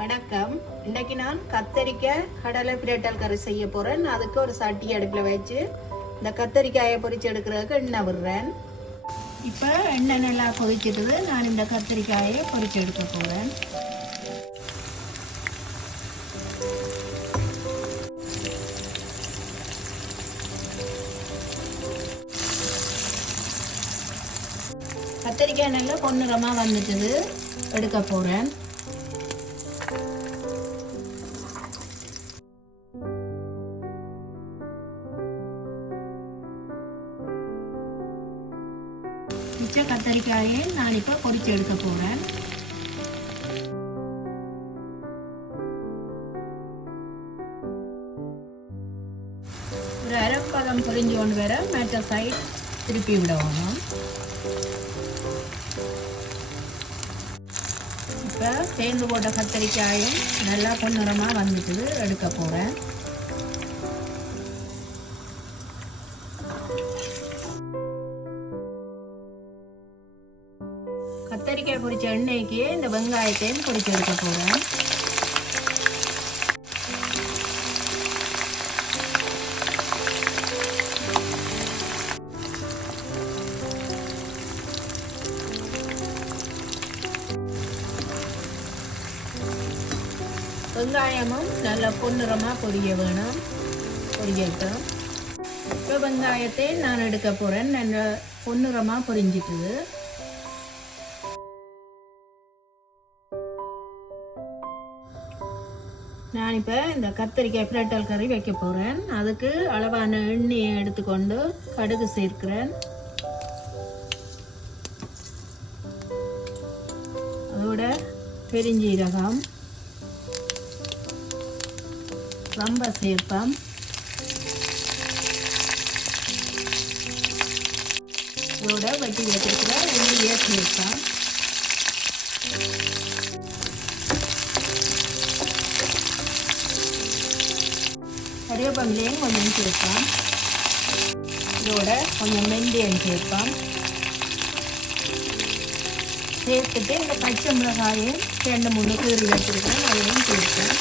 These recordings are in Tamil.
வணக்கம். இன்றைக்கு நான் கத்தரிக்காய் கடலை பிரட்டல் கறி செய்ய போகிறேன் அதுக்கு ஒரு சட்டி அடுப்பில் வச்சு இந்த கத்தரிக்காயை பொறிச்சு எடுக்கிறதுக்கு எண்ணெய் விடுறேன். இப்போ எண்ணெய் நல்லா கொதிச்சிடுது நான் இந்த கத்தரிக்காயை பொறிச்சு எடுக்க போகிறேன் கத்தரிக்காய் நல்லா பொன்னிறமாக வந்துட்டுது. எடுக்க போகிறேன் மிச்ச கத்தரிக்காயை நான் இப்போ பொரித்து எடுக்க போகிறேன் ஒரு அரைப்பதம் பொரிஞ்சு கொண்டு வர மேட்ட சைட் திருப்பி விடணும். இப்போ சேர்ந்து போட்ட கத்தரிக்காயும் நல்லா பொன்னிறமாக வந்துட்டு எடுக்க போகிறேன் பிடிச்ச எண்ணெய்க்கு இந்த வெங்காயத்தையும் பொரிச்சு எடுக்க போகிறேன் வெங்காயமும் நல்லா பொன்னிறமாக பொரிய வேணும். பொரியட்டும். இப்போ வெங்காயத்தை நான் எடுக்க போகிறேன் நல்லா பொன்னிறமாக பொரிஞ்சிட்டுது. நான் இப்போ இந்த கத்தரிக்காய் பிரட்டல் கறி வைக்க போகிறேன் அதுக்கு அளவான எண்ணெயை எடுத்துக்கொண்டு கடுகு சேர்க்கிறேன். அதோட பெருஞ்சீரகம் ரொம்ப சேர்ப்பேன் இதோட வட்டி வச்சிருக்கிற உள்ளியை சேர்ப்பேன் கறிவேப்பிலையும் கொஞ்சம் சேர்ப்போம் இதோட கொஞ்சம் வெந்தயம் சேர்ப்போம் சேர்த்துட்டு இந்த பச்சை மிளகாயும் ரெண்டு மூணு கீறி வச்சிருக்கேன். அதையும் சேர்ப்பேன்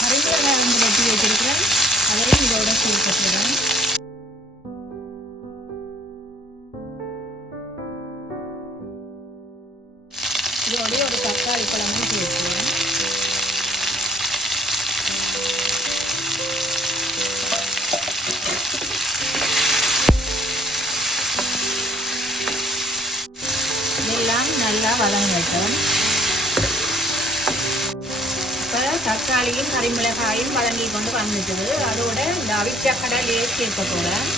கறிமிளகாய் வந்து வெட்டி வச்சிருக்கிறேன். அதையும் இதோட சேர்த்துக்கிறேன். இதோடய ஒரு தக்காளி பழமும் சேர்க்கிறேன் வதங்கட்டும். இப்போ தக்காளியும் கறிமிளகாயும் வதங்கி கொண்டு வந்துட்டுது அதோட இந்த அவிச்ச கடலையே சேர்க்க போகிறேன்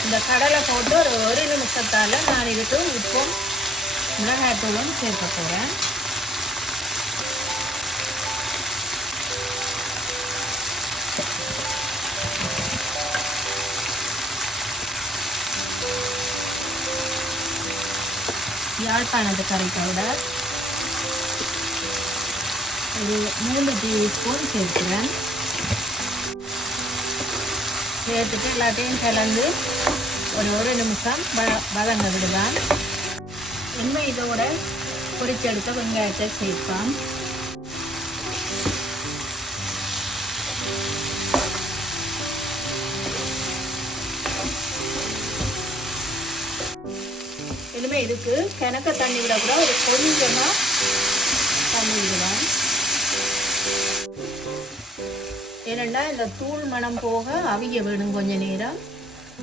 இந்த கடலை போட்டு ஒரு ஒரு நிமிஷத்தால் நான் இதுக்கு உப்பும் மிளகாய்த்தூளும் சேர்க்க போகிறேன் யாழ்ப்பாணத்து கறி பவுடர் ஒரு மூணு டீஸ்பூன் சேர்க்கிறேன். சேர்த்துட்டு எல்லாத்தையும் கலந்து ஒரு ஒரு நிமிஷம் வ வதங்க விடுவேன் இன்னும் இதோட பொரிச்செடுத்த வெங்காயத்தை சேர்ப்பேன் இனிமேல் கிணக்க தண்ணி விட கூட ஒரு கொஞ்சமாக தண்ணி விடுவேன் ஏனெண்டா இந்த தூள் மனம் போக அவிய வேணும் கொஞ்ச நேரம்.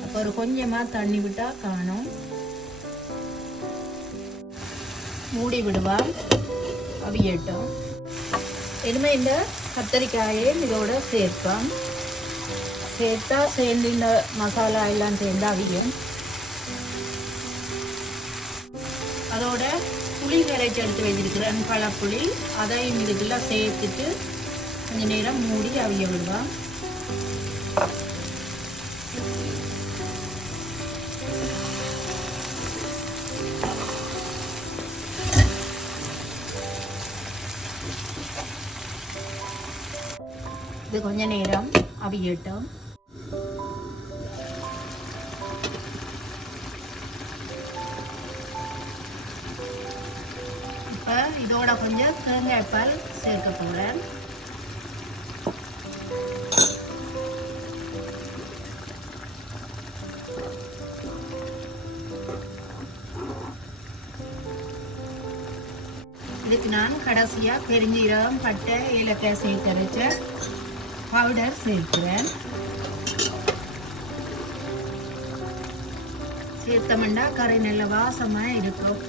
அப்போ ஒரு கொஞ்சமாக தண்ணி விட்டால் காணும். மூடி விடுவான் அவியட்டும். இனிமே இந்த கத்தரிக்காயை இதோட சேர்ப்பான் சேர்த்தா சேர்ந்து இந்த மசாலா எல்லாம் சேர்ந்து அவியும். அதோட புளி கரைச்சி எடுத்து வச்சிருக்கிறேன். பழப்புளி அதையும் இதுக்குள்ள சேர்த்துட்டு கொஞ்ச நேரம் மூடி அவிய விடுவான் இது கொஞ்ச நேரம் அவியட்டும். இதோட கொஞ்சம் தேங்காய் பால் சேர்க்க போகிறேன் இதுக்கு நான் கடைசியாக பெருஞ்சீரகம் பட்டை ஏலக்காய் சேர்த்துரைச்ச பவுடர் சேர்க்கிறேன். சேர்த்தமெண்டா கரை நல்ல வாசமாக இருக்கும்.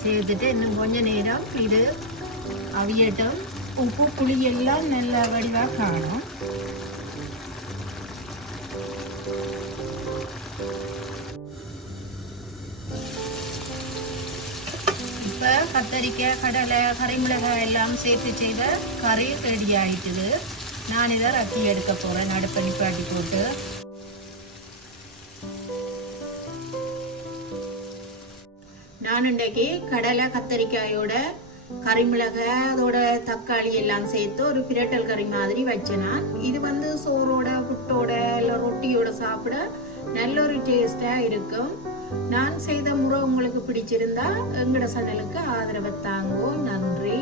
சேர்த்துட்டு இன்னும் கொஞ்ச நேரம் இது அவியட்டும். உப்பு புளி எல்லாம் நல்ல வடிவாக காணும். இப்போ கத்தரிக்காய் கடலை கறிமிளகாய் எல்லாம் சேர்த்து செய்த கறி ரெடி ஆயிட்டுது. நான் இதை ரத்தி எடுக்க போகிறேன் அடுப்பை பாட்டி போட்டு. நான் இன்னைக்கு கடலை கத்தரிக்காயோட கறிமிளக அதோட தக்காளி எல்லாம் சேர்த்து ஒரு பிரட்டல் கறி மாதிரி வச்சேன் நான். இது வந்து சோறோட புட்டோட இல்லை ரொட்டியோட சாப்பிட நல்ல ஒரு டேஸ்டாக இருக்கும். நான் செய்த முறை உங்களுக்கு பிடிச்சிருந்தா எங்களோட சேனலுக்கு ஆதரவை தாங்கோ. நன்றி.